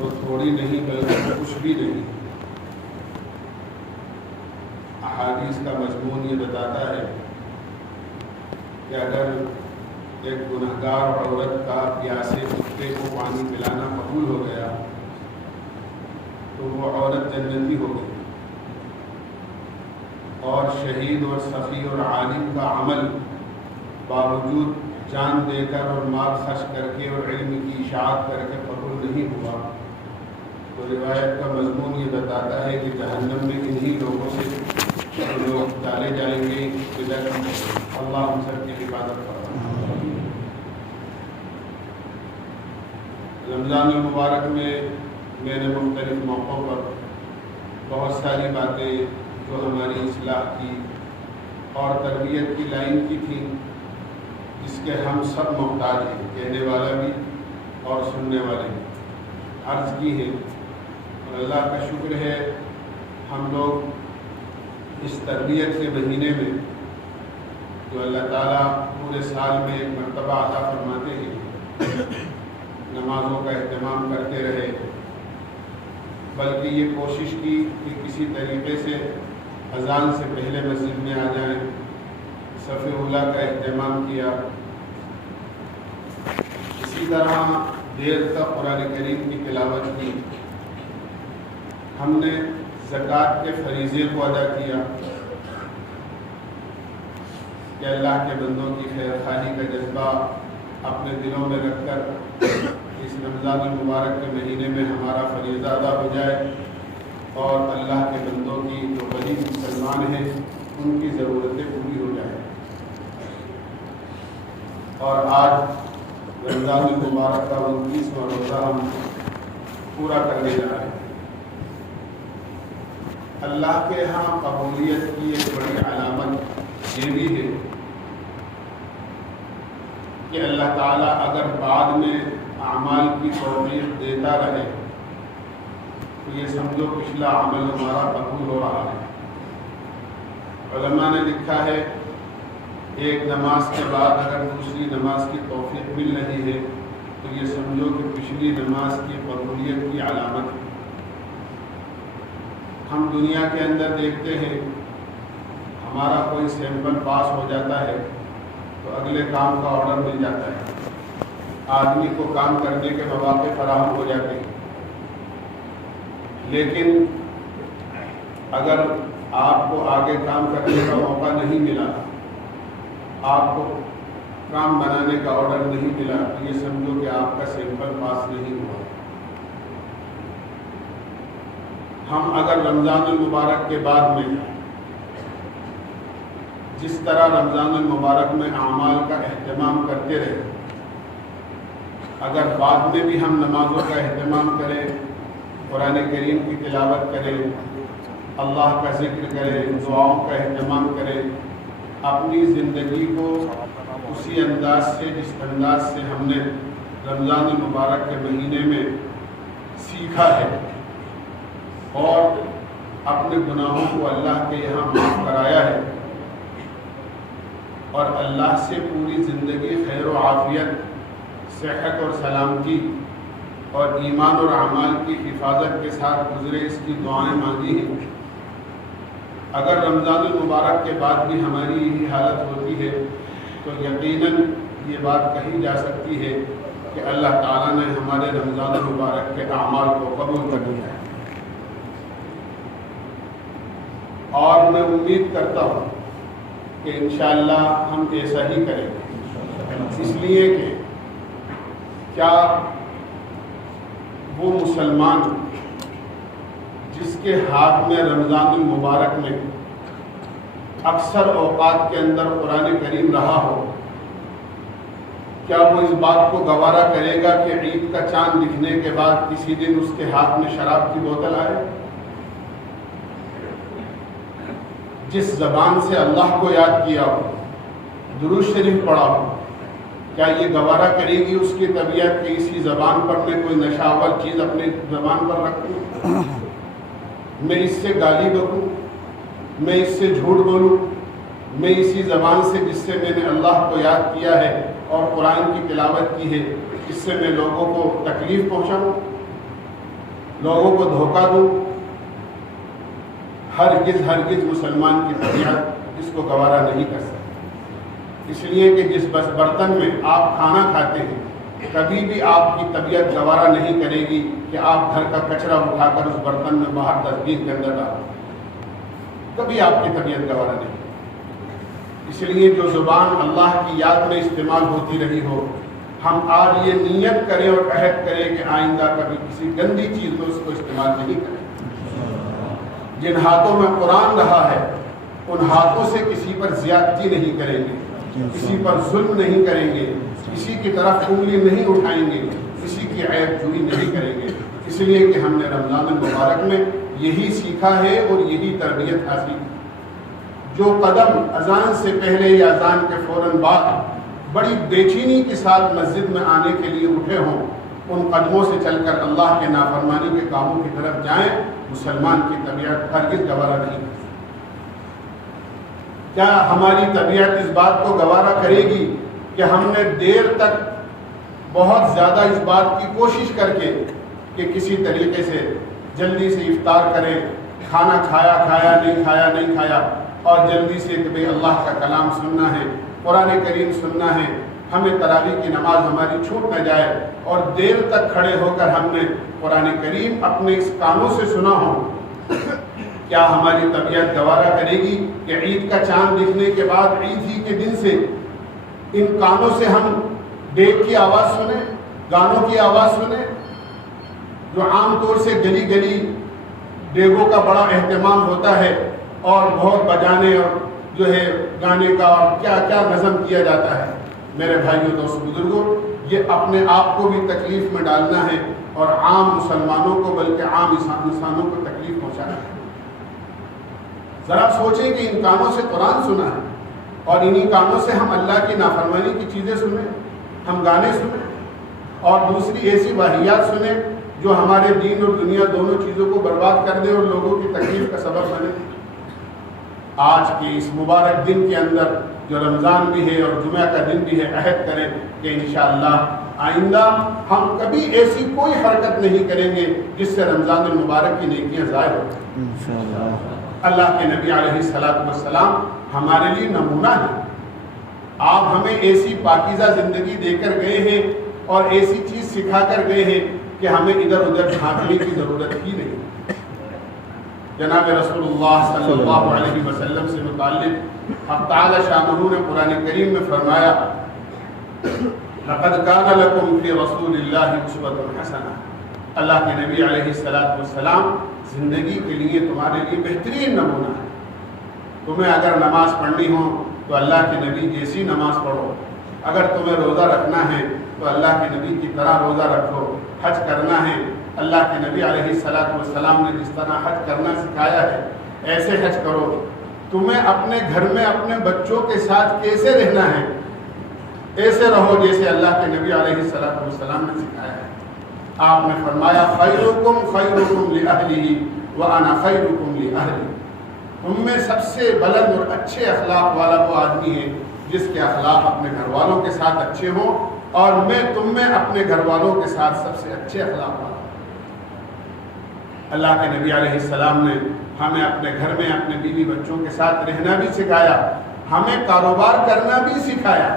تو تھوڑی نہیں بلکہ کچھ بھی نہیں۔ احادیث کا مضمون یہ بتاتا ہے کہ اگر ایک گنہگار عورت کا پیاسے کتے کو پانی پلانا قبول ہو گیا تو وہ عورت جنتی ہو گئی، اور شہید اور سخی اور عالم کا عمل باوجود جان دے کر اور مال خرچ کر کے اور علم کی اشاعت کر کے قبول نہیں ہوا، تو روایت کا مضمون یہ بتاتا ہے کہ جہنم میں انہی لوگوں سے لوگ ڈالے جائیں گے۔ اللہ ہم سب کی حفاظت کرتا۔ رمضان المبارک میں میں نے مختلف موقعوں پر بہت ساری باتیں جو ہماری اصلاح کی اور تربیت کی لائن کی تھیں، جس کے ہم سب محتاج ہیں، کہنے والا بھی اور سننے والے بھی، عرض کی ہے۔ اور اللہ کا شکر ہے ہم لوگ اس تربیت کے مہینے میں جو اللہ تعالیٰ پورے سال میں ایک مرتبہ عطا فرماتے ہیں، نمازوں کا اہتمام کرتے رہے، بلکہ یہ کوشش کی کہ کسی طریقے سے اذان سے پہلے مسجد میں آ جائیں، صف اولیٰ کا اہتمام کیا، اسی طرح دیر تک قرآن کریم کی تلاوت کی، ہم نے زکوٰۃ کے فریضے کو ادا کیا کہ اللہ کے بندوں کی خیر خواہی کا جذبہ اپنے دلوں میں رکھ کر اس رمضان المبارک کے مہینے میں ہمارا فریضہ ادا ہو جائے اور اللہ کے بندوں کی جو غریب مسلمان ہیں ان کی ضرورتیں پوری ہو جائیں۔ اور آج رمضان المبارک کا 29واں روزہ ہم پورا کرنے جا رہے ہیں۔ اللہ کے ہاں قبولیت کی ایک بڑی علامت یہ بھی ہے کہ اللہ تعالیٰ اگر بعد میں اعمال کی توفیق دیتا رہے تو یہ سمجھو پچھلا عمل ہمارا قبول ہو رہا ہے۔ علماء نے لکھا ہے ایک نماز کے بعد اگر دوسری نماز کی توفیق مل رہی ہے تو یہ سمجھو کہ پچھلی نماز کی قبولیت کی علامت ہے۔ ہم دنیا کے اندر دیکھتے ہیں ہمارا کوئی سیمپل پاس ہو جاتا ہے تو اگلے کام کا آرڈر مل جاتا ہے، آدمی کو کام کرنے کے مواقع فراہم ہو جاتے ہیں۔ لیکن اگر آپ کو آگے کام کرنے کا موقع نہیں ملا، آپ کو کام بنانے کا آرڈر نہیں ملا، تو یہ سمجھو کہ آپ کا سیمپل پاس نہیں ہوا۔ ہم اگر رمضان المبارک کے بعد میں جس طرح رمضان المبارک میں اعمال کا اہتمام کرتے رہے، اگر بعد میں بھی ہم نمازوں کا اہتمام کریں، قرآن کریم کی تلاوت کریں، اللہ کا ذکر کریں، دعاؤں کا اہتمام کریں، اپنی زندگی کو اسی انداز سے جس انداز سے ہم نے رمضان المبارک کے مہینے میں سیکھا ہے، اور اپنے گناہوں کو اللہ کے یہاں معاف کرایا ہے، اور اللہ سے پوری زندگی خیر و عافیت، صحت اور سلامتی اور ایمان اور اعمال کی حفاظت کے ساتھ گزرے، اس کی دعائیں مانگی ہیں۔ اگر رمضان المبارک کے بعد بھی ہماری یہی حالت ہوتی ہے تو یقیناً یہ بات کہی جا سکتی ہے کہ اللہ تعالیٰ نے ہمارے رمضان المبارک کے اعمال کو قبول کر لیا ہے۔ اور میں امید کرتا ہوں کہ انشاءاللہ ہم ایسا ہی کریں گے، اس لیے کہ کیا وہ مسلمان جس کے ہاتھ میں رمضان المبارک میں اکثر اوقات کے اندر قرآن کریم رہا ہو، کیا وہ اس بات کو گوارا کرے گا کہ عید کا چاند دکھنے کے بعد کسی دن اس کے ہاتھ میں شراب کی بوتل آئے؟ جس زبان سے اللہ کو یاد کیا ہو، درود شریف پڑھا ہو، کیا یہ گوارا کرے گی اس کی طبیعت کہ اسی زبان پر میں کوئی نشہ آور چیز اپنی زبان پر رکھوں، میں اس سے گالی بکوں، میں اس سے جھوٹ بولوں، میں اسی زبان سے جس سے میں نے اللہ کو یاد کیا ہے اور قرآن کی تلاوت کی ہے، اس سے میں لوگوں کو تکلیف پہنچاؤں؟ لوگوں کو دھوکہ دوں، ہرگز مسلمان کی طبیعت اس کو گوارا نہیں کر سکتی، اس لیے کہ جس برتن میں آپ کھانا کھاتے ہیں کبھی بھی آپ کی طبیعت گوارا نہیں کرے گی کہ آپ گھر کا کچرا اٹھا کر اس برتن میں باہر ڈسٹ بین کے اندر ڈالو، کبھی آپ کی طبیعت گوارا نہیں۔ اس لیے جو زبان اللہ کی یاد میں استعمال ہوتی رہی ہو، ہم آج یہ نیت کریں اور عہد کریں کہ آئندہ کبھی کسی گندی چیز میں اس کو استعمال نہیں کریں۔ جن ہاتھوں میں قرآن رہا ہے ان ہاتھوں سے کسی پر زیادتی نہیں کریں گے، کسی پر ظلم نہیں کریں گے، کسی کی طرف انگلی نہیں اٹھائیں گے، کسی کی عیب جوئی نہیں کریں گے، اس لیے کہ ہم نے رمضان المبارک میں یہی سیکھا ہے اور یہی تربیت حاصل کی۔ جو قدم اذان سے پہلے یا اذان کے فوراً بعد بڑی بے چینی کے ساتھ مسجد میں آنے کے لیے اٹھے ہوں، ان قدموں سے چل کر اللہ کے نافرمانی کے کاموں کی طرف جائیں، مسلمان کی طبیعت ہرگز گوارا نہیں کرتی۔ کیا ہماری طبیعت اس بات کو گوارا کرے گی کہ ہم نے دیر تک بہت زیادہ اس بات کی کوشش کر کے کہ کسی طریقے سے جلدی سے افطار کریں، کھانا کھایا نہیں کھایا، اور جلدی سے کہ بھئی اللہ کا کلام سننا ہے، قرآن کریم سننا ہے، ہمیں تراویح کی نماز ہماری چھوٹ نہ جائے، اور دیر تک کھڑے ہو کر ہم نے قرآن کریم اپنے اس کانوں سے سنا ہو، کیا ہماری طبیعت گوارا کرے گی کہ عید کا چاند دکھنے کے بعد عید ہی کے دن سے ان کانوں سے ہم ڈیگ کی آواز سنیں، گانوں کی آواز سنیں، جو عام طور سے گلی گلی ڈیگوں کا بڑا اہتمام ہوتا ہے اور بہت بجانے اور جو ہے گانے کا اور کیا کیا نظم کیا جاتا ہے۔ میرے بھائیوں دوستوں بزرگوں، یہ اپنے آپ کو بھی تکلیف میں ڈالنا ہے اور عام مسلمانوں کو بلکہ عام انسانوں کو تکلیف پہنچانا ہے۔ ذرا سوچیں کہ ان کانوں سے قرآن سنا ہے اور انہی کانوں سے ہم اللہ کی نافرمانی کی چیزیں سنیں، ہم گانے سنیں اور دوسری ایسی واحیات سنیں جو ہمارے دین اور دنیا دونوں چیزوں کو برباد کر دے اور لوگوں کی تکلیف کا سبب بنے۔ آج کے اس مبارک دن کے اندر جو رمضان بھی ہے اور جمعہ کا دن بھی ہے، عہد کریں کہ انشاءاللہ آئندہ ہم کبھی ایسی کوئی حرکت نہیں کریں گے جس سے رمضان المبارک کی نیکیاں ضائع ہوں۔ اللہ کے نبی علیہ الصلوۃ والسلام ہمارے لیے نمونہ ہے۔ آپ ہمیں ایسی پاکیزہ زندگی دے کر گئے ہیں اور ایسی چیز سکھا کر گئے ہیں کہ ہمیں ادھر ادھر بھاگنے کی ضرورت ہی نہیں۔ جناب رسول اللہ صلی اللہ علیہ وسلم سے متعلق حق تعالی شانہ نے قرآن کریم میں فرمایا، لقد کان لکم فی رسول اللہ اسوۃ حسنہ۔ اللہ کے نبی علیہ الصلوۃ والسلام زندگی کے لیے تمہارے لیے بہترین نمونہ ہے۔ تمہیں اگر نماز پڑھنی ہو تو اللہ کے نبی جیسی نماز پڑھو، اگر تمہیں روزہ رکھنا ہے تو اللہ کے نبی کی طرح روزہ رکھو، حج کرنا ہے اللہ کے نبی علیہ الصلوۃ والسلام نے جس طرح حج کرنا سکھایا ہے ایسے حج کرو۔ تمہیں اپنے گھر میں اپنے بچوں کے ساتھ کیسے رہنا ہے ایسے رہو جیسے اللہ کے نبی علیہ الصلوۃ والسلام نے سکھایا ہے۔ آپ نے فرمایا خیرکم خیرکم لأہلہ وانا خیرکم لأہلی۔ تم میں سب سے بلند اور اچھے اخلاق والا وہ آدمی ہے جس کے اخلاق اپنے گھر والوں کے ساتھ اچھے ہوں، اور میں تم میں اپنے گھر والوں کے ساتھ سب سے اچھے اخلاق والا ہوں۔ اللہ کے نبی علیہ السلام نے ہمیں اپنے گھر میں اپنے بیوی بچوں کے ساتھ رہنا بھی سکھایا، ہمیں کاروبار کرنا بھی سکھایا۔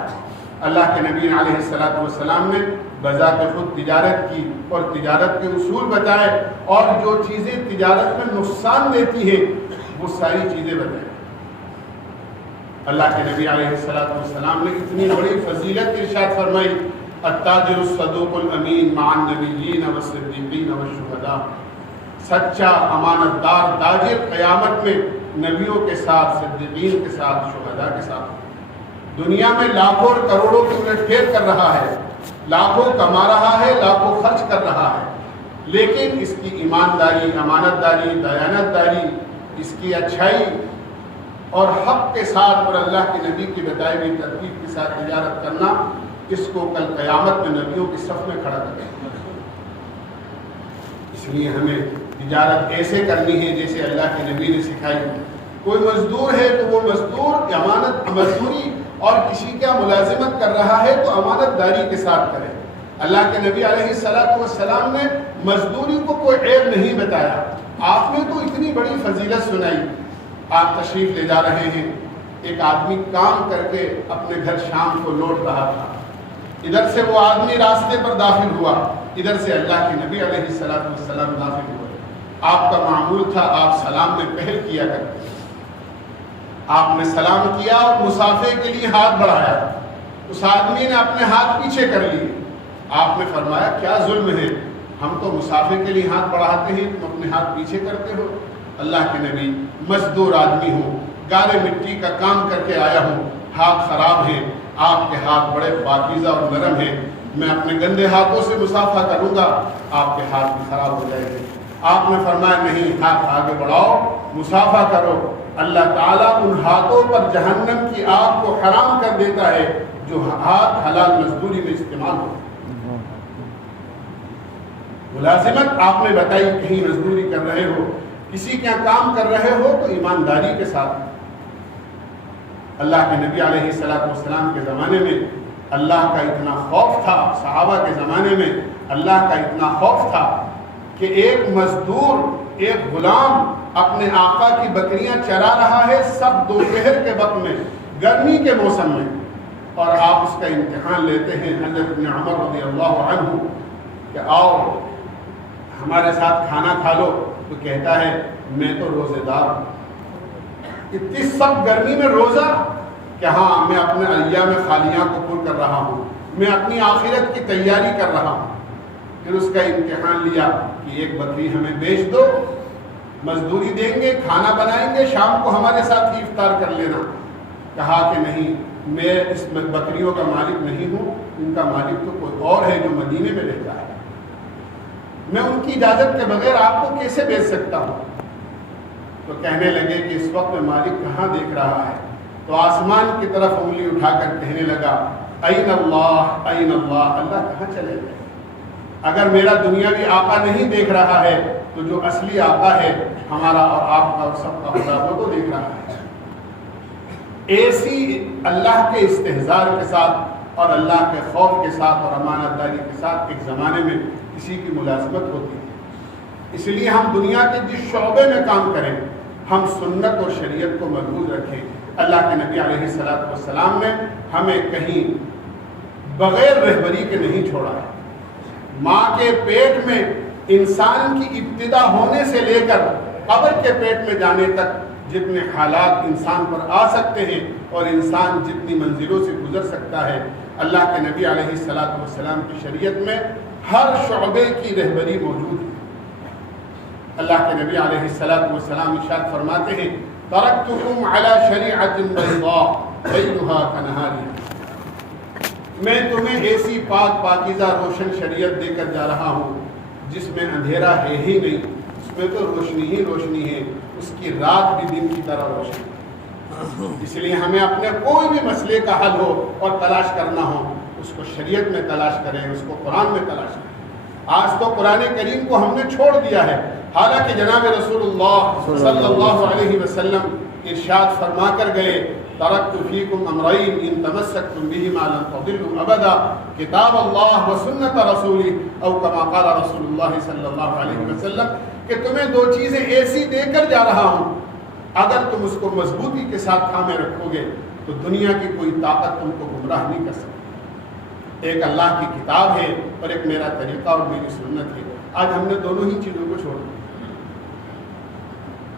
اللہ کے نبی علیہ الصلوۃ والسلام نے بذات خود تجارت کی اور تجارت کے اصول بتائے، اور جو چیزیں تجارت میں نقصان دیتی ہیں وہ ساری چیزیں بتائیں۔ اللہ کے نبی علیہ الصلوۃ والسلام نے اتنی بڑی فضیلت ارشاد فرمائی، التاجر الصدوق الامین مع النبیین والصدیقین والشہداء۔ سچا امانت دار تاجر قیامت میں نبیوں کے ساتھ، صدیقین کے ساتھ، شہداء کے ساتھ۔ دنیا میں لاکھوں اور کروڑوں کی الٹ پھیر کر رہا ہے، لاکھوں کما رہا ہے، لاکھوں خرچ کر رہا ہے، لیکن اس کی ایمانداری، امانت داری، دیانت داری، اس کی اچھائی اور حق کے ساتھ اور اللہ کے نبی کی بتائی ہوئی ترتیب کے ساتھ تجارت کرنا، اس کو کل قیامت میں نبیوں کی صف میں کھڑا کرے گا۔ اس لیے ہمیں تجارت ایسے کرنی ہے جیسے اللہ کے نبی نے سکھائی۔ کوئی مزدور ہے تو وہ مزدور امانت مزدوری اور کسی کا ملازمت کر رہا ہے تو امانت داری کے ساتھ کرے، اللہ کے نبی علیہ السلام نے مزدوری کو کوئی عیب نہیں بتایا. آپ نے تو اتنی بڑی فضیلت سنائی. آپ تشریف لے جا رہے ہیں, ایک آدمی کام کر کے اپنے گھر شام کو لوٹ رہا تھا. ادھر سے وہ آدمی راستے پر داخل ہوا, ادھر سے اللہ کے نبی علیہ السلام داخل ہوئے. آپ کا معمول تھا آپ سلام میں پہل کیا کرتے. آپ نے سلام کیا اور مسافے کے لیے ہاتھ بڑھایا. اس آدمی نے اپنے ہاتھ پیچھے کر لیے. آپ نے فرمایا کیا ظلم ہے, ہم تو مسافے کے لیے ہاتھ بڑھاتے ہیں, تم اپنے ہاتھ پیچھے کرتے ہو. اللہ کے نبی مزدور آدمی ہوں, گالے مٹی کا کام کر کے آیا ہوں, ہاتھ خراب ہیں, آپ کے ہاتھ بڑے پاکیزہ اور نرم ہیں, میں اپنے گندے ہاتھوں سے مسافہ کروں گا, آپ کے ہاتھ بھی خراب ہو جائیں گے. آپ نے فرمایا نہیں, ہاتھ آگے بڑھاؤ, مسافہ کرو. اللہ تعالیٰ ان ہاتھوں پر جہنم کی آگ کو حرام کر دیتا ہے جو ہاتھ حلال مزدوری میں استعمال ہو. ملازمت آپ نے بتائی, کہیں مزدوری کر رہے ہو, کسی کے کام کر رہے ہو تو ایمانداری کے ساتھ. اللہ کے نبی علیہ السلام کے زمانے میں اللہ کا اتنا خوف تھا, صحابہ کے زمانے میں اللہ کا اتنا خوف تھا کہ ایک مزدور, ایک غلام اپنے آقا کی بکریاں چرا رہا ہے سب دوپہر کے وقت میں, گرمی کے موسم میں, اور آپ اس کا امتحان لیتے ہیں حضرت ابن عمر رضی اللہ عنہ کہ آؤ ہمارے ساتھ کھانا کھا لو. تو کہتا ہے میں تو روزے دار ہوں. اتنی سب گرمی میں روزہ کہ ہاں میں اپنے ایام خالیہ کو پر کر رہا ہوں, میں اپنی آخرت کی تیاری کر رہا ہوں. پھر اس کا امتحان لیا کہ ایک بکری ہمیں بیچ دو, مزدوری دیں گے, کھانا بنائیں گے, شام کو ہمارے ساتھ ہی افطار کر لینا. کہا کہ نہیں, میں اس بکریوں کا مالک نہیں ہوں, ان کا مالک تو کوئی اور ہے جو مدینے میں رہتا ہے, میں ان کی اجازت کے بغیر آپ کو کیسے بیچ سکتا ہوں. تو کہنے لگے کہ اس وقت مالک کہاں دیکھ رہا ہے, تو آسمان کی طرف انگلی اٹھا کر کہنے لگا این اللہ این اللہ, اللہ کہاں چلے گئے. اگر میرا دنیاوی آقا نہیں دیکھ رہا ہے تو جو اصلی آقا ہے ہمارا اور آپ کا اور سب کا خدا, وہ تو دیکھ رہا ہے. ایسی اللہ کے استحضار کے ساتھ اور اللہ کے خوف کے ساتھ اور امانت داری کے ساتھ ایک زمانے میں کسی کی ملازمت ہوتی ہے. اس لیے ہم دنیا کے جس شعبے میں کام کریں ہم سنت اور شریعت کو محفوظ رکھیں. اللہ کے نبی علیہ السلام نے ہمیں کہیں بغیر رہبری کے نہیں چھوڑا ہے. ماں کے پیٹ میں انسان کی ابتدا ہونے سے لے کر قبر کے پیٹ میں جانے تک جتنے حالات انسان پر آ سکتے ہیں اور انسان جتنی منزلوں سے گزر سکتا ہے, اللہ کے نبی علیہ السلام کی شریعت میں ہر شعبے کی رہبری موجود ہے. اللہ کے نبی علیہ السلام ارشاد فرماتے ہیں ترکتکم علی شریعۃ بیضاء لیلھا کنہارھا, میں تمہیں ایسی پاک پاکیزہ روشن شریعت دے کر جا رہا ہوں جس میں اندھیرا ہے ہی نہیں, اس میں تو روشنی ہی روشنی ہے, اس کی رات بھی دن کی طرح روشنی. اس لیے ہمیں اپنے کوئی بھی مسئلے کا حل ہو اور تلاش کرنا ہو اس کو شریعت میں تلاش کریں, اس کو قرآن میں تلاش کریں. آج تو قرآن کریم کو ہم نے چھوڑ دیا ہے, حالانکہ جناب رسول اللہ صلی اللہ علیہ وسلم ارشاد فرما کر گئے ترکت فیکم امرین ان تمسکتم بہما لن تضلوا ابدا, کتاب اللہ و سنت رسولی او کما قال رسول اللہ صلی اللہ علیہ وسلم, کہ تمہیں دو چیزیں ایسی دے کر جا رہا ہوں, اگر تم اس کو مضبوطی کے ساتھ تھامے رکھو گے تو دنیا کی کوئی طاقت تم کو گمراہ نہیں کر سکتی. ایک اللہ کی کتاب ہے اور ایک میرا طریقہ اور میری سنت ہے. آج ہم نے دونوں ہی چیزوں کو چھوڑ دیا.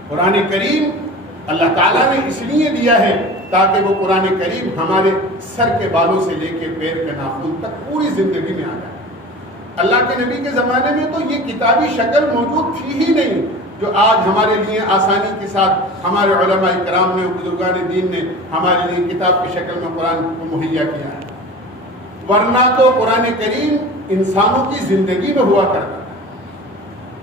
قرآن کریم اللہ تعالیٰ نے اس لیے دیا ہے تاکہ وہ قرآن کریم ہمارے سر کے بالوں سے لے کے پیر کے ناخن تک پوری زندگی میں آ جائے. اللہ کے نبی کے زمانے میں تو یہ کتابی شکل موجود تھی ہی نہیں جو آج ہمارے لیے آسانی کے ساتھ ہمارے علماء کرام نے, بزرگان دین نے ہمارے لیے کتاب کی شکل میں قرآن کو مہیا کیا ہے. ورنہ تو قرآن کریم انسانوں کی زندگی میں ہوا کرتا تھا.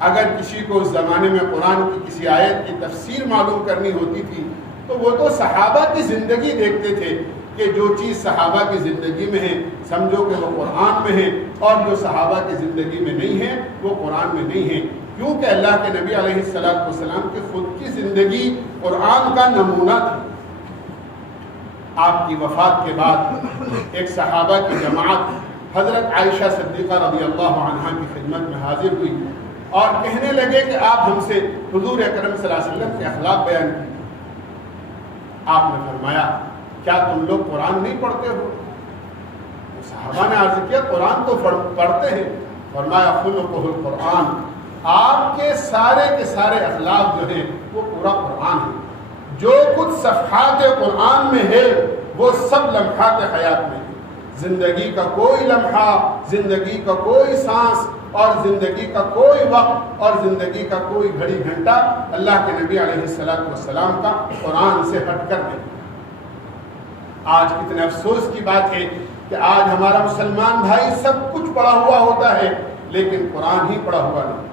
اگر کسی کو اس زمانے میں قرآن کی کسی آیت کی تفسیر معلوم کرنی ہوتی تھی تو وہ تو صحابہ کی زندگی دیکھتے تھے کہ جو چیز صحابہ کی زندگی میں ہے سمجھو کہ وہ قرآن میں ہے, اور جو صحابہ کی زندگی میں نہیں ہے وہ قرآن میں نہیں ہے. کیونکہ اللہ کے نبی علیہ السلام کی خود کی زندگی قرآن کا نمونہ تھی. آپ کی وفات کے بعد ایک صحابہ کی جماعت حضرت عائشہ صدیقہ رضی اللہ عنہا کی خدمت میں حاضر ہوئی اور کہنے لگے کہ آپ ہم سے حضور اکرم صلی اللہ علیہ وسلم کے اخلاق بیان کیجیے۔ آپ نے فرمایا کیا تم لوگ قرآن نہیں پڑھتے ہو؟ صحابہ نے عرض کیا قرآن تو پڑھتے ہیں۔ فرمایا خلقہ القرآن، آپ کے سارے اخلاق جو ہیں وہ پورا قرآن ہے۔ جو کچھ صفحات قرآن میں ہے وہ سب لمحات حیات میں ہے۔ زندگی کا کوئی لمحہ، زندگی کا کوئی سانس اور زندگی کا کوئی وقت اور زندگی کا کوئی گھڑی گھنٹہ اللہ کے نبی علیہ السلام کا قرآن سے ہٹ کر نہیں۔ آج کتنے افسوس کی بات ہے کہ آج ہمارا مسلمان بھائی سب کچھ پڑھا ہوا ہوتا ہے لیکن قرآن ہی پڑھا ہوا نہیں۔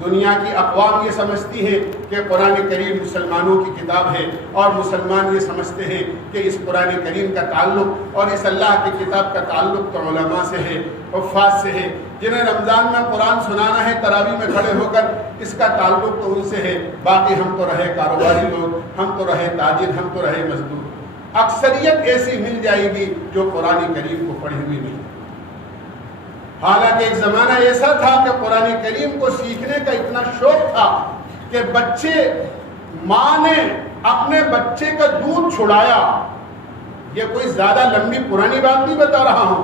دنیا کی اقوام یہ سمجھتی ہے کہ قرآن کریم مسلمانوں کی کتاب ہے اور مسلمان یہ سمجھتے ہیں کہ اس قرآن کریم کا تعلق اور اس اللہ کی کتاب کا تعلق تو علماء سے ہے، حفاظ سے ہے، جنہیں رمضان میں قرآن سنانا ہے تراویح میں کھڑے ہو کر، اس کا تعلق تو ان سے ہے، باقی ہم تو رہے کاروباری لوگ، ہم تو رہے تاجر، ہم تو رہے مزدور۔ اکثریت ایسی مل جائے گی جو قرآن کریم کو پڑھی ہوئی نہیں۔ حالانکہ ایک زمانہ ایسا تھا کہ قرآن کریم کو سیکھنے کا اتنا شوق تھا کہ ماں نے اپنے بچے کا دودھ چھڑایا۔ یہ کوئی زیادہ لمبی پرانی بات نہیں بتا رہا ہوں،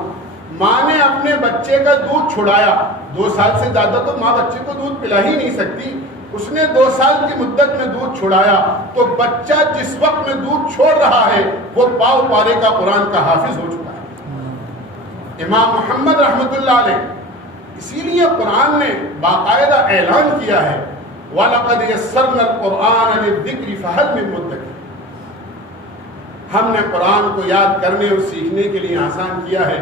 ماں نے اپنے بچے کا دودھ چھڑایا۔ 2 سال سے زیادہ تو ماں بچے کو دودھ پلا ہی نہیں سکتی، اس نے 2 سال کی مدت میں دودھ چھڑایا تو بچہ جس وقت میں دودھ چھوڑ رہا ہے وہ پاؤ پارے کا قرآن کا حافظ ہو چکا ہے۔ امام محمد رحمۃ اللہ علیہ، اسی لیے قرآن نے باقاعدہ اعلان کیا ہے وَلَقَدْ يَسَّرْنَا الْقُرْآنَ لِلذِّكْرِ فَهَلْ مِن مُدَّكِرٍ۔ ہم نے قرآن کو یاد کرنے اور سیکھنے کے لیے آسان کیا ہے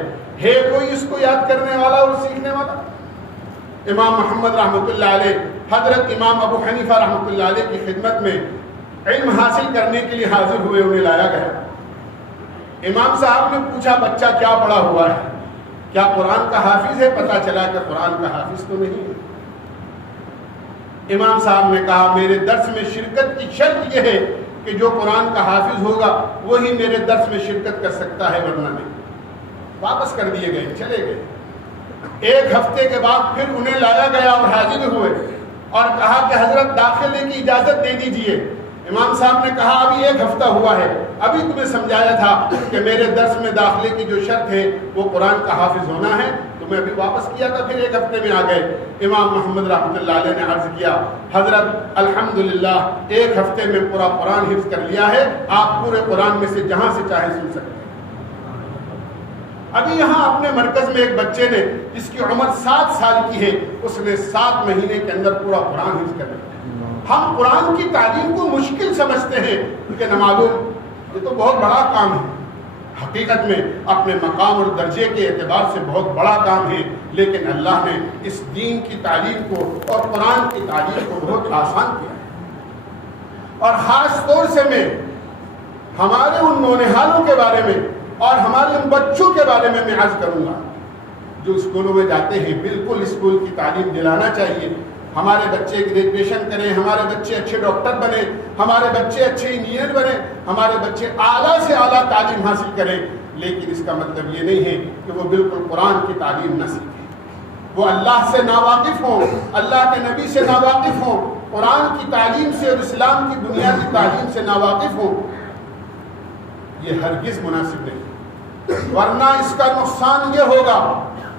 کوئی اس کو یاد کرنے والا اور سیکھنے والا؟ امام محمد رحمۃ اللہ علیہ حضرت امام ابو حنیفہ رحمۃ اللہ علیہ کی خدمت میں علم حاصل کرنے کے لیے حاضر ہوئے، انہیں لایا گیا۔ امام صاحب نے پوچھا بچہ کیا پڑھا ہوا ہے، کیا قرآن کا حافظ ہے؟ پتہ چلا کہ قرآن کا حافظ تو نہیں ہے۔ امام صاحب نے کہا میرے درس میں شرکت کی شرط یہ ہے کہ جو قرآن کا حافظ ہوگا وہی میرے درس میں شرکت کر سکتا ہے، ورنہ نہیں۔ واپس کر دیے گئے، چلے گئے۔ 1 ہفتے کے بعد پھر انہیں لایا گیا اور حاضر ہوئے اور کہا کہ حضرت داخلے کی اجازت دے دیجئے۔ امام صاحب نے کہا ابھی 1 ہفتہ ہوا ہے، ابھی تمہیں سمجھایا تھا کہ میرے درس میں داخلے کی جو شرط ہے وہ قرآن کا حافظ ہونا ہے، تمہیں ابھی واپس کیا تھا، پھر 1 ہفتے میں آ گئے۔ امام محمد رحمۃ اللہ علیہ نے عرض کیا حضرت الحمدللہ 1 ہفتے میں پورا قرآن حفظ کر لیا ہے، آپ پورے قرآن میں سے جہاں سے چاہے سن سکتے ہیں۔ ابھی یہاں اپنے مرکز میں ایک بچے نے جس کی عمر 7 سال کی ہے، اس نے 7 مہینے کے اندر پورا قرآن حفظ کر لیا۔ ہم قرآن کی تعلیم کو مشکل سمجھتے ہیں کہ نہ معلوم، یہ تو بہت بڑا کام ہے، حقیقت میں اپنے مقام اور درجے کے اعتبار سے بہت بڑا کام ہے، لیکن اللہ نے اس دین کی تعلیم کو اور قرآن کی تعلیم کو بہت آسان کیا ہے۔ اور خاص طور سے میں ہمارے ان نونہالوں کے بارے میں اور ہمارے ان بچوں کے بارے میں عرض کروں گا جو اسکولوں میں جاتے ہیں، بالکل اسکول کی تعلیم دلانا چاہیے۔ ہمارے بچے گریجویشن کریں، ہمارے بچے اچھے ڈاکٹر بنیں، ہمارے بچے اچھے انجینئر بنیں، ہمارے بچے اعلیٰ سے اعلیٰ تعلیم حاصل کریں، لیکن اس کا مطلب یہ نہیں ہے کہ وہ بالکل قرآن کی تعلیم نہ سیکھیں، وہ اللہ سے ناواقف ہوں، اللہ کے نبی سے ناواقف ہوں، قرآن کی تعلیم سے اور اسلام کی بنیادی تعلیم سے ناواقف ہوں، یہ ہرگز مناسب نہیں، ورنہ اس کا نقصان یہ ہوگا،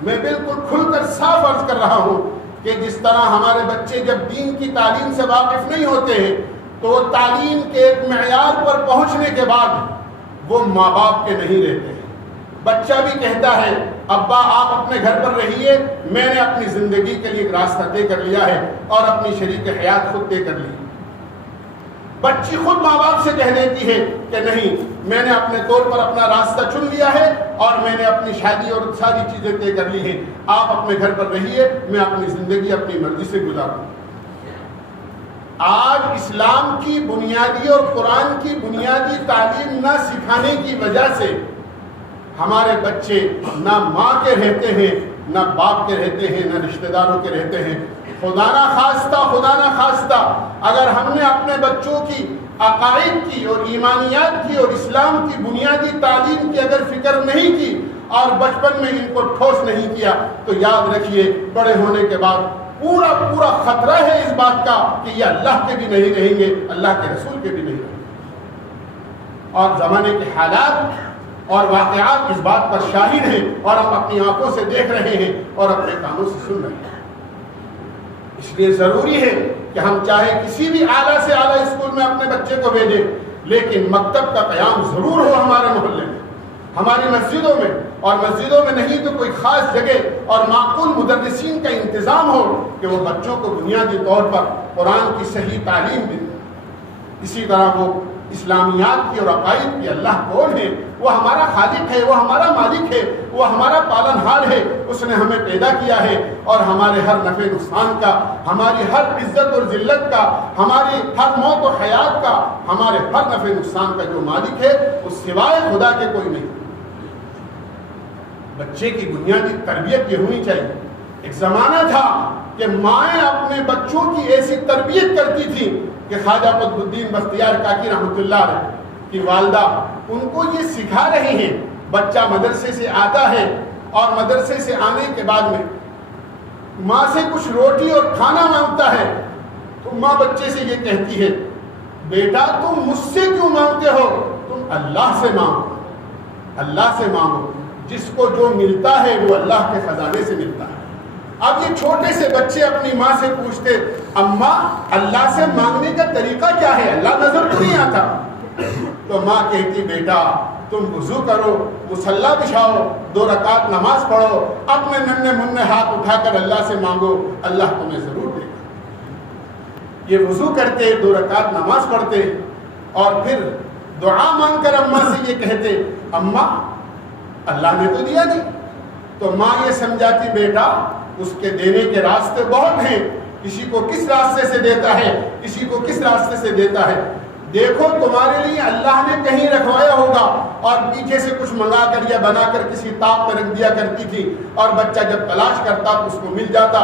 میں بالکل کھل کر صاف عرض کر رہا ہوں کہ جس طرح ہمارے بچے جب دین کی تعلیم سے واقف نہیں ہوتے ہیں تو وہ تعلیم کے ایک معیار پر پہنچنے کے بعد وہ ماں باپ کے نہیں رہتے ہیں۔ بچہ بھی کہتا ہے ابا آپ اپنے گھر پر رہیے، میں نے اپنی زندگی کے لیے ایک راستہ طے کر لیا ہے اور اپنی شریک حیات خود طے کر لی۔ بچی خود ماں باپ سے کہہ دیتی ہے کہ نہیں، میں نے اپنے طور پر اپنا راستہ چن لیا ہے اور میں نے اپنی شادی اور ساری چیزیں طے کر لی ہیں، آپ اپنے گھر پر رہیے، میں اپنی زندگی اپنی مرضی سے گزاروں۔ آج اسلام کی بنیادی اور قرآن کی بنیادی تعلیم نہ سکھانے کی وجہ سے ہمارے بچے نہ ماں کے رہتے ہیں، نہ باپ کے رہتے ہیں، نہ رشتہ داروں کے رہتے ہیں۔ خدا نہ خواستہ اگر ہم نے اپنے بچوں کی عقائد کی اور ایمانیات کی اور اسلام کی بنیادی تعلیم کی اگر فکر نہیں کی اور بچپن میں ان کو ٹھوس نہیں کیا تو یاد رکھیے بڑے ہونے کے بعد پورا پورا خطرہ ہے اس بات کا کہ یہ اللہ کے بھی نہیں رہیں گے، اللہ کے رسول کے بھی نہیں رہیں گے۔ اور زمانے کے حالات اور واقعات اس بات پر شاہد ہیں اور ہم اپنی آنکھوں سے دیکھ رہے ہیں اور اپنے کانوں سے سن رہے ہیں۔ اس لیے ضروری ہے کہ ہم چاہے کسی بھی اعلیٰ سے اعلیٰ اسکول میں اپنے بچے کو بھیجیں، لیکن مکتب کا قیام ضرور ہو ہمارے محلے میں، ہماری مسجدوں میں، اور مسجدوں میں نہیں تو کوئی خاص جگہ اور معقول مدرسین کا انتظام ہو کہ وہ بچوں کو بنیادی طور پر قرآن کی صحیح تعلیم دیں۔ اسی طرح وہ اسلامیات کی اور عقائد کی اللہ کون ہے، وہ ہمارا خالق ہے، وہ ہمارا مالک ہے، وہ ہمارا پالن ہار ہے، اس نے ہمیں پیدا کیا ہے اور ہمارے ہر نفع نقصان کا، ہماری ہر عزت اور ذلت کا، ہماری ہر موت و حیات کا، ہمارے ہر نفع نقصان کا جو مالک ہے اس سوائے خدا کے کوئی نہیں۔ بچے کی بنیادی تربیت یہ ہونی چاہیے۔ ایک زمانہ تھا کہ مائیں اپنے بچوں کی ایسی تربیت کرتی تھیں کہ خواجہ قطب الدین بختیار کاکی رحمۃ اللہ علیہ کی والدہ ان کو یہ سکھا رہی ہیں۔ بچہ مدرسے سے آتا ہے اور مدرسے سے آنے کے بعد میں ماں سے کچھ روٹی اور کھانا مانگتا ہے تو ماں بچے سے یہ کہتی ہے، بیٹا تم مجھ سے کیوں مانگتے ہو، تم اللہ سے مانگو، اللہ سے مانگو، جس کو جو ملتا ہے وہ اللہ کے خزانے سے ملتا ہے۔ اب یہ چھوٹے سے بچے اپنی ماں سے پوچھتے، اماں اللہ سے مانگنے کا طریقہ کیا ہے، اللہ نظر تو نہیں آتا؟ تو ماں کہتی، بیٹا تم وضو کرو، مصلی بچھاؤ، 2 رکعت نماز پڑھو، اپنے ننھے منھے ہاتھ اٹھا کر اللہ سے مانگو، اللہ تمہیں ضرور دے گا۔ یہ وضو کرتے، 2 رکعت نماز پڑھتے اور پھر دعا مانگ کر اماں سے یہ کہتے، اماں اللہ نے تو دیا نہیں۔ تو ماں یہ سمجھاتی، بیٹا اس کے دینے کے راستے بہت ہیں، کسی کو کس راستے سے دیتا ہے، کسی کو کس راستے سے دیتا ہے، دیکھو تمہارے لیے اللہ نے کہیں رکھوایا ہوگا، اور پیچھے سے کچھ منگا کر یا بنا کر کسی تاپ میں رکھ دیا کرتی تھی، اور بچہ جب تلاش کرتا تو اس کو مل جاتا۔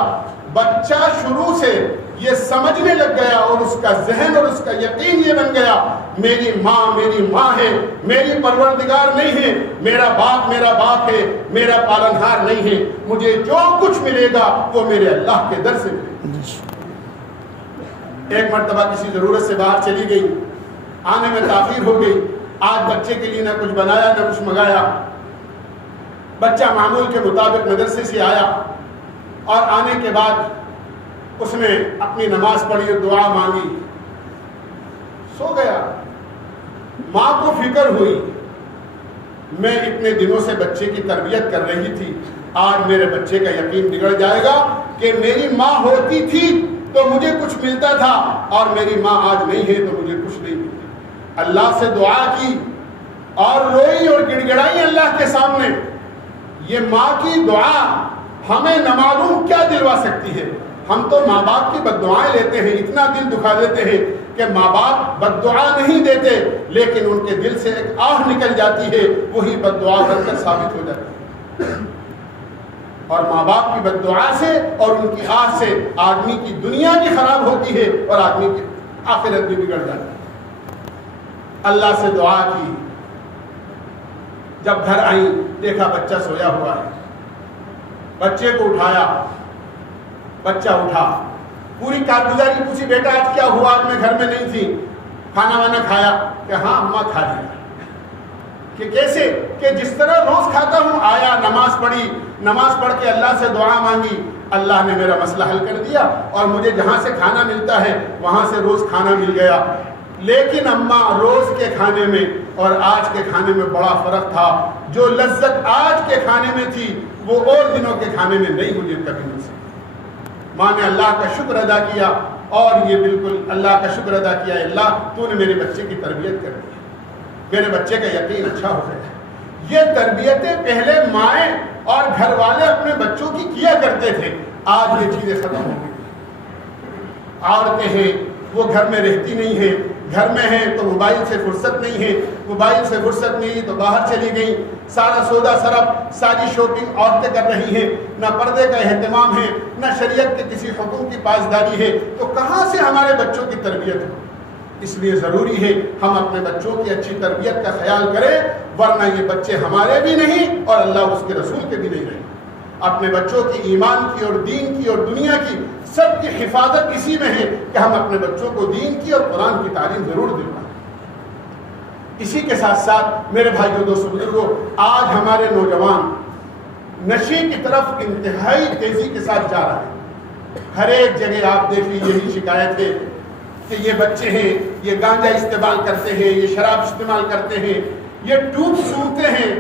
بچہ شروع سے یہ سمجھنے لگ گیا اور اس کا ذہن اور اس کا یقین یہ بن گیا، میری ماں ہے، میری پروردگار نہیں ہے، میرا باپ ہے، میرا پالنہار نہیں ہے، مجھے جو کچھ ملے گا وہ میرے اللہ کے در سے ملے گا۔ ایک مرتبہ کسی ضرورت سے باہر چلی گئی، آنے میں تاخیر ہو گئی، آج بچے کے لیے نہ کچھ بنایا نہ کچھ منگایا۔ بچہ معمول کے مطابق مدرسے سے آیا اور آنے کے بعد اس نے اپنی نماز پڑھی اور دعا مانگی، سو گیا۔ ماں کو فکر ہوئی، میں اتنے دنوں سے بچے کی تربیت کر رہی تھی، آج میرے بچے کا یقین بگڑ جائے گا کہ میری ماں ہوتی تھی تو مجھے کچھ ملتا تھا اور میری ماں آج نہیں ہے تو مجھے کچھ نہیں ملتا۔ اللہ سے دعا کی اور روئی اور گڑ گڑائی اللہ کے سامنے۔ یہ ماں کی دعا ہمیں نامعلوم کیا دلوا سکتی ہے۔ ہم تو ماں باپ کی بد دعائیں لیتے ہیں، اتنا دل دکھا دیتے ہیں کہ ماں باپ بد دعا نہیں دیتے، لیکن ان کے دل سے ایک آہ نکل جاتی ہے، وہی بد دعا بن کر ثابت ہو جاتی ہے۔ اور ماں باپ کی بد دعا سے اور ان کی آہ سے آدمی کی دنیا بھی خراب ہوتی ہے اور آدمی کی آخرت بھی بگڑ جاتی ہے۔ اللہ سے دعا کی، جب گھر آئی دیکھا بچہ سویا ہوا ہے، بچے کو اٹھایا، بچہ اٹھا، پوری کارگزاری پوچھی، بیٹا آج کیا ہوا، آج میں گھر میں نہیں تھی، کھانا وانا کھایا؟ کہ ہاں اماں کھا لیا۔ کہ کیسے؟ کہ جس طرح روز کھاتا ہوں، آیا نماز پڑھی، نماز پڑھ کے اللہ سے دعا مانگی، اللہ نے میرا مسئلہ حل کر دیا اور مجھے جہاں سے کھانا ملتا ہے وہاں سے روز کھانا مل گیا۔ لیکن اماں روز کے کھانے میں اور آج کے کھانے میں بڑا فرق تھا، جو لذت آج کے کھانے میں تھی وہ اور دنوں کے کھانے میں نہیں مجھے کبھی مل سکتی۔ ماں نے اللہ کا شکر ادا کیا اور یہ بالکل اللہ کا شکر ادا کیا، اللہ تو نے میرے بچے کی تربیت کر دی، میرے بچے کا یقین اچھا ہو گیا۔ یہ تربیتیں پہلے مائیں اور گھر والے اپنے بچوں کی کیا کرتے تھے، آج یہ چیزیں ختم ہو گئی۔ عورتیں ہیں وہ گھر میں رہتی نہیں ہیں، گھر میں ہیں تو موبائل سے فرصت نہیں ہے، موبائل سے فرصت نہیں تو باہر چلی گئی، سارا سودا سرف ساری شاپنگ عورتیں کر رہی ہیں، نہ پردے کا اہتمام ہے، نہ شریعت کے کسی حکم کی پاسداری ہے، تو کہاں سے ہمارے بچوں کی تربیت ہو؟ اس لیے ضروری ہے ہم اپنے بچوں کی اچھی تربیت کا خیال کریں، ورنہ یہ بچے ہمارے بھی نہیں اور اللہ اس کے رسول کے بھی نہیں رہیں۔ اپنے بچوں کی ایمان کی اور دین کی اور دنیا کی سب کی حفاظت اسی میں ہے کہ ہم اپنے بچوں کو دین کی اور قرآن کی تعلیم ضرور دلوائیں۔ اسی کے ساتھ ساتھ میرے بھائیوں دوستوں بزرگوں، آج ہمارے نوجوان نشے کی طرف انتہائی تیزی کے ساتھ جا رہے ہیں۔ ہر ایک جگہ آپ دیکھیں یہی شکایت ہے کہ یہ بچے ہیں، یہ گانجا استعمال کرتے ہیں، یہ شراب استعمال کرتے ہیں، یہ ٹوب سونگتے ہیں،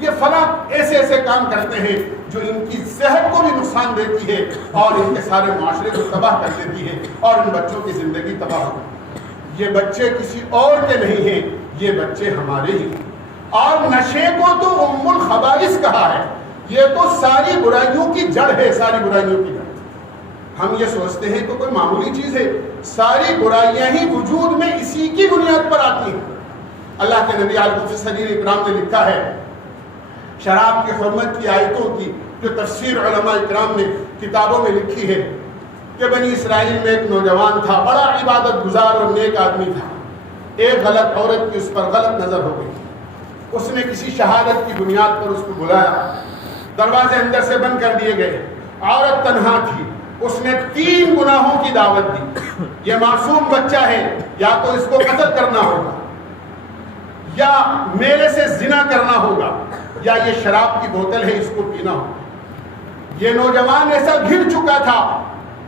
یہ فلاں ایسے ایسے کام کرتے ہیں جو ان کی صحت کو بھی نقصان دیتی ہے اور ان کے سارے معاشرے کو تباہ کر دیتی ہے اور ان بچوں کی زندگی تباہ ہو۔ یہ بچے کسی اور کے نہیں ہیں، یہ بچے ہمارے ہی ہیں۔ اور نشے کو تو ام الخبائث کہا ہے، یہ تو ساری برائیوں کی جڑ ہے، ساری برائیوں کی جڑ۔ ہم یہ سوچتے ہیں کہ کوئی معمولی چیز ہے، ساری برائیاں ہی وجود میں اسی کی بنیاد پر آتی ہیں۔ اللہ کے نبی علیہ الصلوۃ اکرام نے لکھا ہے، شراب کی حرمت کی آیتوں کی جو تفسیر علماء اکرام نے کتابوں میں لکھی ہے کہ بنی اسرائیل میں ایک نوجوان تھا، بڑا عبادت گزار اور نیک آدمی تھا۔ ایک غلط عورت کی اس پر غلط نظر ہو گئی، اس نے کسی شہادت کی بنیاد پر اس کو بلایا، دروازے اندر سے بند کر دیے گئے، عورت تنہا تھی، اس نے 3 گناہوں کی دعوت دی۔ یہ معصوم بچہ ہے، یا تو اس کو قتل کرنا ہوگا، یا میرے سے زنا کرنا ہوگا، یا یہ شراب کی بوتل ہے اس کو پینا ہوگا۔ یہ نوجوان ایسا گھر چکا تھا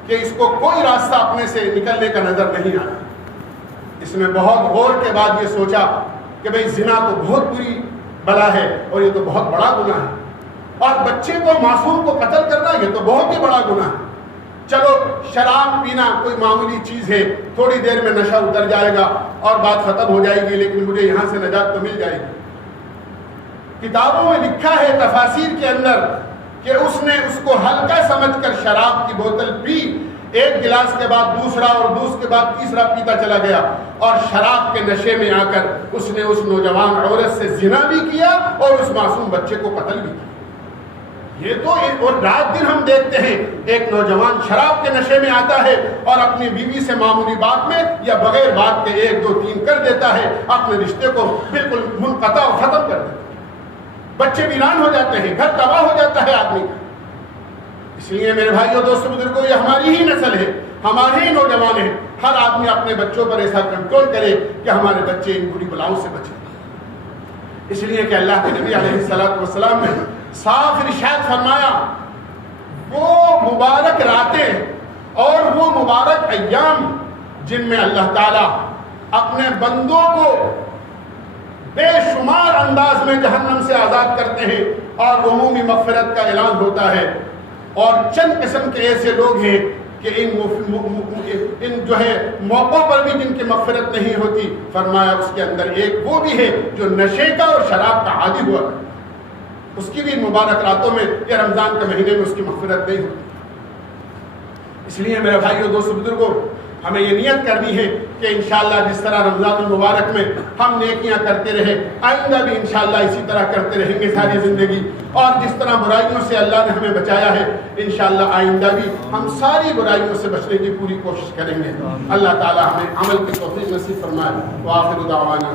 کہ اس کو کوئی راستہ اپنے سے نکلنے کا نظر نہیں آیا۔ اس نے بہت غور کے بعد یہ سوچا کہ بھئی زنا تو بہت بری بلا ہے اور یہ تو بہت بڑا گناہ ہے، اور بچے کو معصوم کو قتل کرنا یہ تو بہت ہی بڑا گناہ ہے۔ چلو شراب پینا کوئی معمولی چیز ہے، تھوڑی دیر میں نشہ اتر جائے گا اور بات ختم ہو جائے گی، لیکن مجھے یہاں سے نجات تو مل جائے گی۔ کتابوں میں لکھا ہے تفاسیر کے اندر کہ اس نے اس کو ہلکا سمجھ کر شراب کی بوتل پی، ایک گلاس کے بعد دوسرا اور دوسرے کے بعد تیسرا پیتا چلا گیا، اور شراب کے نشے میں آ کر اس نے اس نوجوان عورت سے زنا بھی کیا اور اس معصوم بچے کو قتل بھی کیا۔ یہ تو اور رات دن ہم دیکھتے ہیں ایک نوجوان شراب کے نشے میں آتا ہے اور اپنی بیوی سے معمولی بات میں یا بغیر بات کے 1 2 3 کر دیتا ہے، اپنے رشتے کو بالکل منقطع اور ختم کر دیتا ہے، بچے ویران ہو جاتے ہیں، گھر تباہ ہو جاتا ہے آدمی کا۔ اس لیے میرے بھائیوں دوستوں بزرگوں، یہ ہماری ہی نسل ہے، ہمارے ہی نوجوان ہیں، ہر آدمی اپنے بچوں پر ایسا کنٹرول کرے کہ ہمارے بچے ان بری بلاؤں سے بچیں۔ اس لیے کہ اللہ کے نبی علیہ الصلوۃ والسلام نے صاف ارشاد فرمایا، وہ مبارک راتیں اور وہ مبارک ایام جن میں اللہ تعالیٰ اپنے بندوں کو بے شمار انداز میں جہنم سے آزاد کرتے ہیں اور عمومی مغفرت کا اعلان ہوتا ہے، اور چند قسم کے ایسے لوگ ہیں کہ ان جو ہے موقعوں پر بھی جن کی مغفرت نہیں ہوتی، فرمایا اس کے اندر ایک وہ بھی ہے جو نشے کا اور شراب کا عادی ہوا، اس کی بھی مبارک راتوں میں یا رمضان کے مہینے میں اس کی مغفرت نہیں ہوتی۔ اس لیے میرے بھائیوں دوستوں بزرگوں، ہمیں یہ نیت کرنی ہے کہ انشاءاللہ جس طرح رمضان المبارک میں ہم نیکیاں کرتے رہے، آئندہ بھی انشاءاللہ اسی طرح کرتے رہیں گے ساری زندگی، اور جس طرح برائیوں سے اللہ نے ہمیں بچایا ہے، انشاءاللہ آئندہ بھی ہم ساری برائیوں سے بچنے کی پوری کوشش کریں گے۔ اللہ تعالی ہمیں عمل کی توفیق نصیب فرمائے۔ وآخر دعوانا